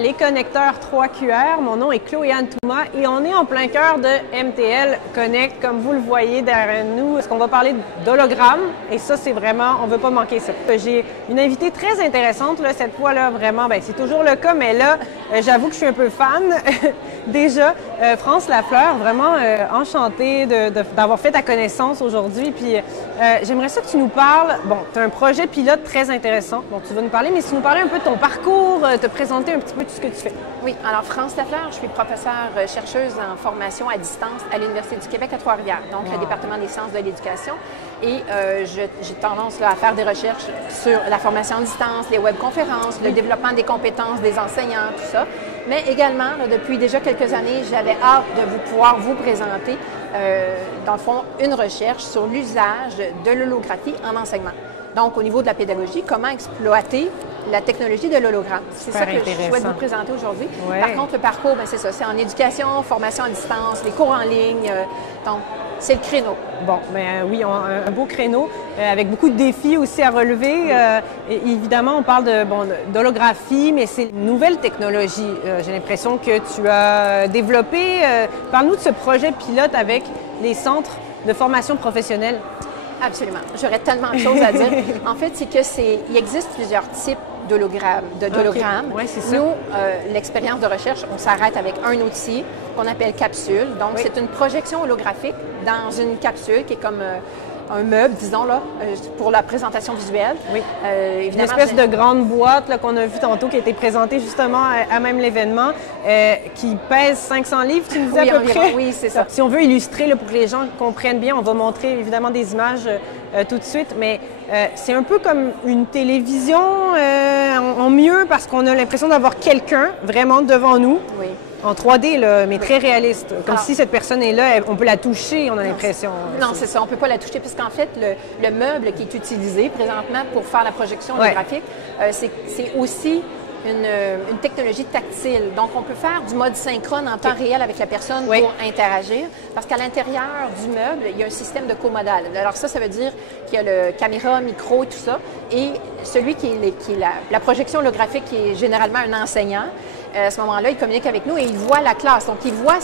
les connecteurs 3QR. Mon nom est Chloé-Anne Touma et on est en plein cœur de MTL Connect, comme vous le voyez derrière nous. Est-ce qu'on va parler d'hologramme? Et ça, c'est vraiment, on ne veut pas manquer ça. J'ai une invitée très intéressante, là, cette fois-là, vraiment, ben, c'est toujours le cas, mais là, j'avoue que je suis un peu fan. Déjà, France Lafleur, vraiment enchantée d'avoir fait ta connaissance aujourd'hui. Puis j'aimerais ça que tu nous parles, bon, tu as un projet pilote très intéressant dont tu vas nous parler, mais si tu nous parlais un peu de ton parcours, te présenter un petit peu tout ce que tu fais. Oui, alors France Lafleur, je suis professeure chercheuse en formation à distance à l'Université du Québec à Trois-Rivières, donc le département des sciences de l'éducation. Et j'ai tendance là, à faire des recherches sur la formation à distance, les webconférences, le développement des compétences des enseignants, tout ça. Mais également, là, depuis déjà quelques années, j'avais hâte de pouvoir vous présenter, dans le fond, une recherche sur l'usage de l'holographie en enseignement. Donc, au niveau de la pédagogie, comment exploiter la technologie de l'hologramme. C'est ça que je souhaite vous présenter aujourd'hui. Ouais. Par contre, le parcours, c'est ça, c'est en éducation, formation à distance, les cours en ligne. Donc, c'est le créneau. Bon, bien oui, un beau créneau avec beaucoup de défis aussi à relever. Évidemment, on parle d'holographie, mais c'est une nouvelle technologie. J'ai l'impression que tu as développé. Parle-nous de ce projet pilote avec les centres de formation professionnelle. Absolument. J'aurais tellement de choses à dire. En fait, c'est que il existe plusieurs types d'hologrammes. Okay. Ouais, c'est ça. Nous, l'expérience de recherche, on s'arrête avec un outil qu'on appelle capsule. Donc, c'est une projection holographique dans une capsule qui est comme un meuble, disons, là, pour la présentation visuelle. Oui. Une espèce de grande boîte qu'on a vue tantôt, qui a été présentée justement à même l'événement, qui pèse 500 livres, tu nous disais à peu près? Oui, c'est ça. Si on veut illustrer, là, pour que les gens comprennent bien, on va montrer évidemment des images tout de suite, mais c'est un peu comme une télévision en mieux, parce qu'on a l'impression d'avoir quelqu'un vraiment devant nous. Oui. En 3D, là, mais très réaliste. Comme si cette personne est là, on peut la toucher, on a l'impression. Non, c'est ça, on ne peut pas la toucher, parce qu'en fait, le meuble qui est utilisé présentement pour faire la projection holographique, c'est aussi une technologie tactile. Donc, on peut faire du mode synchrone en temps réel avec la personne pour interagir, parce qu'à l'intérieur du meuble, il y a un système de comodal. Alors ça veut dire qu'il y a le caméra, micro, tout ça, et celui qui est la projection holographique, qui est généralement un enseignant, à ce moment-là, il communique avec nous et il voit la classe. Donc, il voit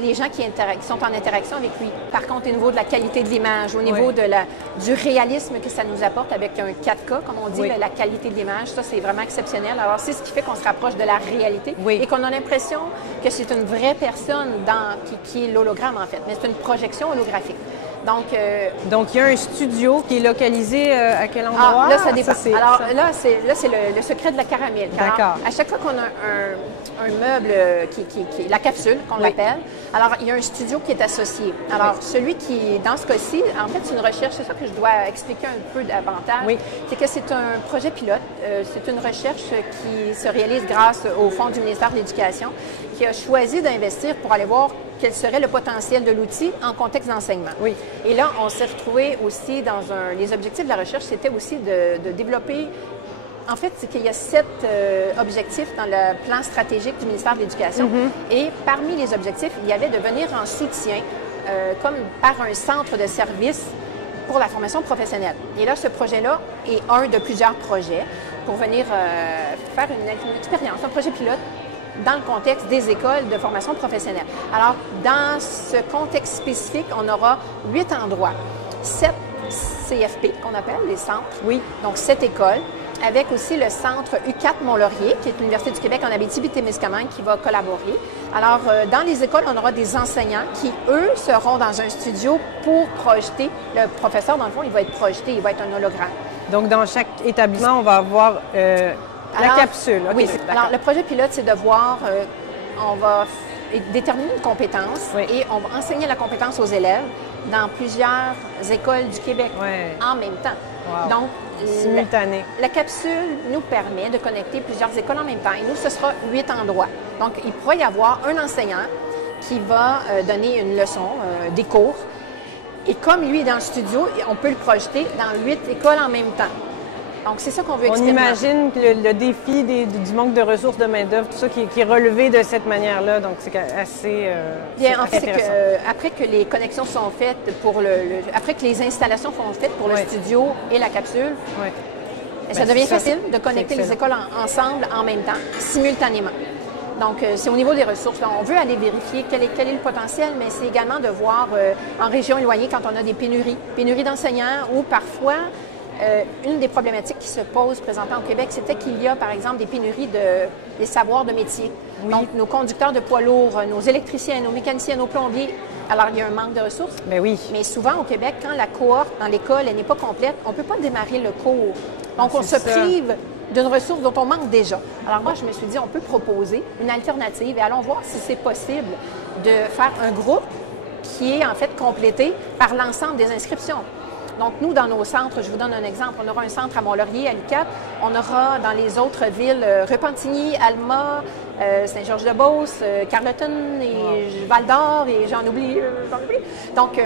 les gens qui sont en interaction avec lui. Par contre, au niveau de la qualité de l'image, au niveau du réalisme que ça nous apporte avec un 4K, comme on dit, la qualité de l'image, ça, c'est vraiment exceptionnel. Alors, c'est ce qui fait qu'on se rapproche de la réalité et qu'on a l'impression que c'est une vraie personne qui est l'hologramme, en fait. Mais c'est une projection holographique. Donc, il y a un studio qui est localisé à quel endroit? Là, ça dépend. Alors, là, c'est le secret de la caramel. D'accord. À chaque fois qu'on a un meuble qui est la capsule, qu'on l'appelle, alors il y a un studio qui est associé. Alors, celui qui, dans ce cas-ci, en fait, c'est une recherche, c'est ça que je dois expliquer un peu davantage, c'est que c'est un projet pilote, c'est une recherche qui se réalise grâce au Fonds du ministère de l'Éducation, qui a choisi d'investir pour aller voir quel serait le potentiel de l'outil en contexte d'enseignement. Oui. Et là, on s'est retrouvé aussi dans les objectifs de la recherche, c'était aussi de développer. En fait, c'est qu'il y a 7 objectifs dans le plan stratégique du ministère de l'Éducation. Et parmi les objectifs, il y avait de venir en soutien, comme par un centre de service pour la formation professionnelle. Et là, ce projet-là est un de plusieurs projets pour venir faire une expérience, un projet pilote dans le contexte des écoles de formation professionnelle. Alors, dans ce contexte spécifique, on aura 8 endroits, 7 CFP qu'on appelle, les centres. Oui. Donc, 7 écoles, avec aussi le centre U4 Mont-Laurier, qui est l'Université du Québec en Abitibi-Témiscamingue, qui va collaborer. Alors, dans les écoles, on aura des enseignants qui, eux, seront dans un studio pour projeter. Le professeur, dans le fond, il va être projeté, il va être un hologramme. Donc, dans chaque établissement, on va avoir la capsule. Okay, oui. Alors, le projet pilote, c'est de voir, on va déterminer une compétence et on va enseigner la compétence aux élèves dans plusieurs écoles du Québec en même temps. Wow. Donc, simultané. La capsule nous permet de connecter plusieurs écoles en même temps. Et nous, ce sera 8 endroits. Donc, il pourrait y avoir un enseignant qui va donner une leçon, des cours. Et comme lui est dans le studio, on peut le projeter dans 8 écoles en même temps. Donc, c'est ça qu'on veut expérimenter. On imagine que le défi du manque de ressources de main-d'œuvre, tout ça qui est relevé de cette manière-là. Donc, c'est assez. Bien, en fait, c'est qu'après que les connexions sont faites après que les installations sont faites pour le studio et la capsule, Et ça devient ça, facile de connecter les écoles ensemble en même temps, simultanément. Donc, c'est au niveau des ressources. Là, on veut aller vérifier quel est le potentiel, mais c'est également de voir en région éloignée quand on a des pénuries d'enseignants ou parfois, une des problématiques qui se posent présentement au Québec, c'était qu'il y a, par exemple, des pénuries des savoirs de métier. Oui. Donc, nos conducteurs de poids lourds, nos électriciens, nos mécaniciens, nos plombiers, alors il y a un manque de ressources. Bien oui. Mais souvent, au Québec, quand la cohorte dans l'école n'est pas complète, on ne peut pas démarrer le cours. Donc, on se prive d'une ressource dont on manque déjà. Alors moi, je me suis dit, on peut proposer une alternative et allons voir si c'est possible de faire un groupe qui est en fait complété par l'ensemble des inscriptions. Donc, nous, dans nos centres, je vous donne un exemple, on aura un centre à Mont-Laurier, à l'UQAP, on aura dans les autres villes Repentigny, Alma, Saint-Georges-de-Beauce, Carleton et Val-d'Or et j'en oublie. Donc,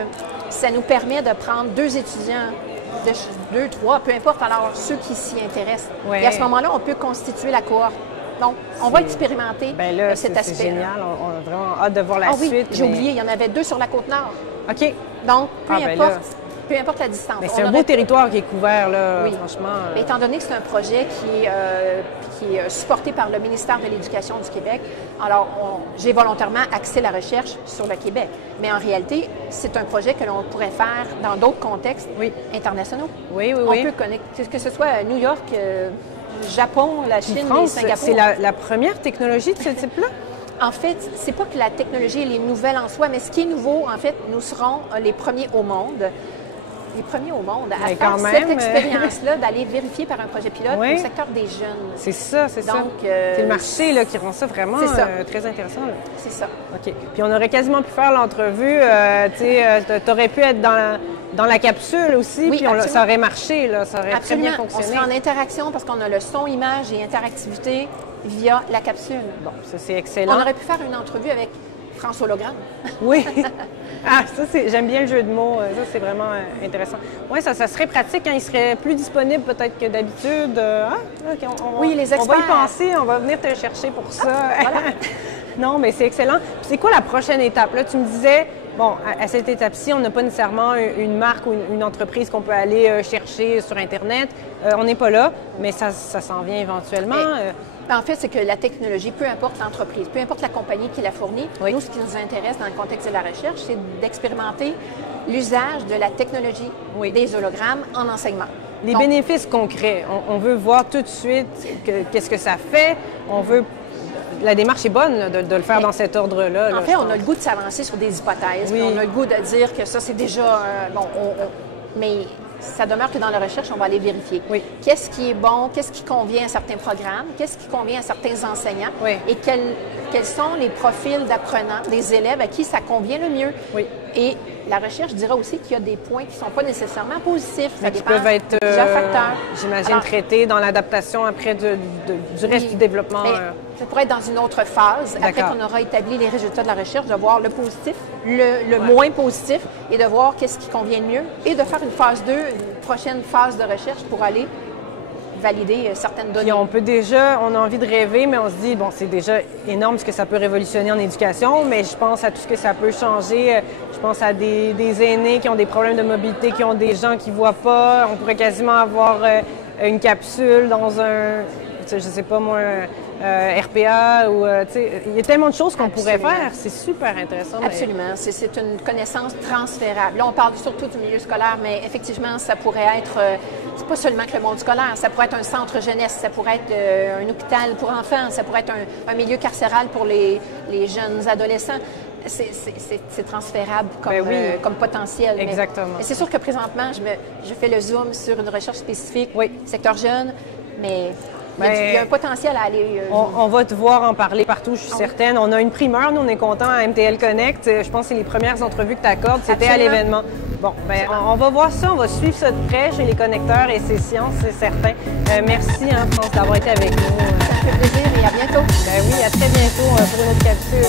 ça nous permet de prendre 2 étudiants, 2, 3, peu importe, alors ceux qui s'y intéressent. Ouais. Et à ce moment-là, on peut constituer la cohorte. Donc, on va expérimenter cet aspect. C'est génial, on a vraiment hâte de voir la suite. J'ai oublié, il y en avait 2 sur la Côte-Nord. OK. Donc, peu importe la distance. C'est un beau territoire qui est couvert, là, franchement. Mais étant donné que c'est un projet qui est supporté par le ministère de l'Éducation du Québec, alors j'ai volontairement axé la recherche sur le Québec. Mais en réalité, c'est un projet que l'on pourrait faire dans d'autres contextes internationaux. Oui. On peut connecter, que ce soit New York, Japon, la Chine et Singapour. C'est la première technologie de ce type-là? En fait, c'est pas que la technologie elle est nouvelle en soi, mais ce qui est nouveau, en fait, nous serons les premiers au monde. Les premiers au monde à faire cette expérience-là, d'aller vérifier par un projet pilote au secteur des jeunes. C'est ça. C'est le marché là, qui rend ça vraiment très intéressant. C'est ça. OK. Puis on aurait quasiment pu faire l'entrevue, tu aurais pu être dans la capsule aussi, puis ça aurait marché, là, ça aurait très bien fonctionné. On serait en interaction parce qu'on a le son, image et interactivité via la capsule. Bon, ça c'est excellent. On aurait pu faire une entrevue avec France Hologramme. Oui. Ah, ça, j'aime bien le jeu de mots. Ça, c'est vraiment intéressant. Oui, ça serait pratique. Hein? Il serait plus disponible peut-être que d'habitude. Oui, les experts. On va y penser. On va venir te chercher pour ça. Voilà. Non, mais c'est excellent. Puis c'est quoi la prochaine étape? Là, tu me disais, bon, à cette étape-ci, on n'a pas nécessairement une marque ou une entreprise qu'on peut aller chercher sur Internet. On n'est pas là, mais ça s'en vient éventuellement. En fait, c'est que la technologie, peu importe l'entreprise, peu importe la compagnie qui la fournit, nous, ce qui nous intéresse dans le contexte de la recherche, c'est d'expérimenter l'usage de la technologie des hologrammes en enseignement. Les bénéfices concrets, on veut voir tout de suite qu'est-ce que ça fait. On veut... La démarche est bonne là, de le faire dans cet ordre-là. En fait, on a le goût de s'avancer sur des hypothèses. Puis on a le goût de dire que ça, c'est déjà... mais ça demeure que dans la recherche, on va aller vérifier. Qu'est-ce qui est bon, qu'est-ce qui convient à certains programmes, qu'est-ce qui convient à certains enseignants et quels sont les profils d'apprenants, des élèves à qui ça convient le mieux. Et la recherche dira aussi qu'il y a des points qui ne sont pas nécessairement positifs. Mais qui peuvent être, j'imagine, traités dans l'adaptation après du reste du développement. Ça pourrait être dans une autre phase, après qu'on aura établi les résultats de la recherche, de voir le positif, le moins positif, et de voir qu'est-ce qui convient le mieux, et de faire une phase 2, une prochaine phase de recherche pour aller valider certaines données. Puis on a envie de rêver, mais on se dit, bon, c'est déjà énorme ce que ça peut révolutionner en éducation, mais je pense à tout ce que ça peut changer. Je pense à des aînés qui ont des problèmes de mobilité, qui ont des gens qui ne voient pas. On pourrait quasiment avoir une capsule dans je sais pas moi, RPA ou il y a tellement de choses qu'on pourrait faire. C'est super intéressant. Absolument. C'est une connaissance transférable. Là, on parle surtout du milieu scolaire, mais effectivement, ça pourrait être, c'est pas seulement que le monde scolaire, ça pourrait être un centre jeunesse, ça pourrait être un hôpital pour enfants, ça pourrait être un milieu carcéral pour les jeunes adolescents. C'est transférable comme potentiel. Exactement. Mais c'est sûr que présentement, je fais le zoom sur une recherche spécifique, secteur jeune, mais... il y a un potentiel à aller... On va te voir en parler partout, je suis certaine. On a une primeur, nous on est contents à MTL Connect. Je pense que c'est les premières entrevues que tu accordes, c'était à l'événement. Bon, on va voir ça, on va suivre ça de près chez les connecteurs et c'est sciences, c'est certain. Merci, France, d'avoir été avec nous. Ça me fait plaisir et à bientôt. Oui, à très bientôt pour une autre capsule.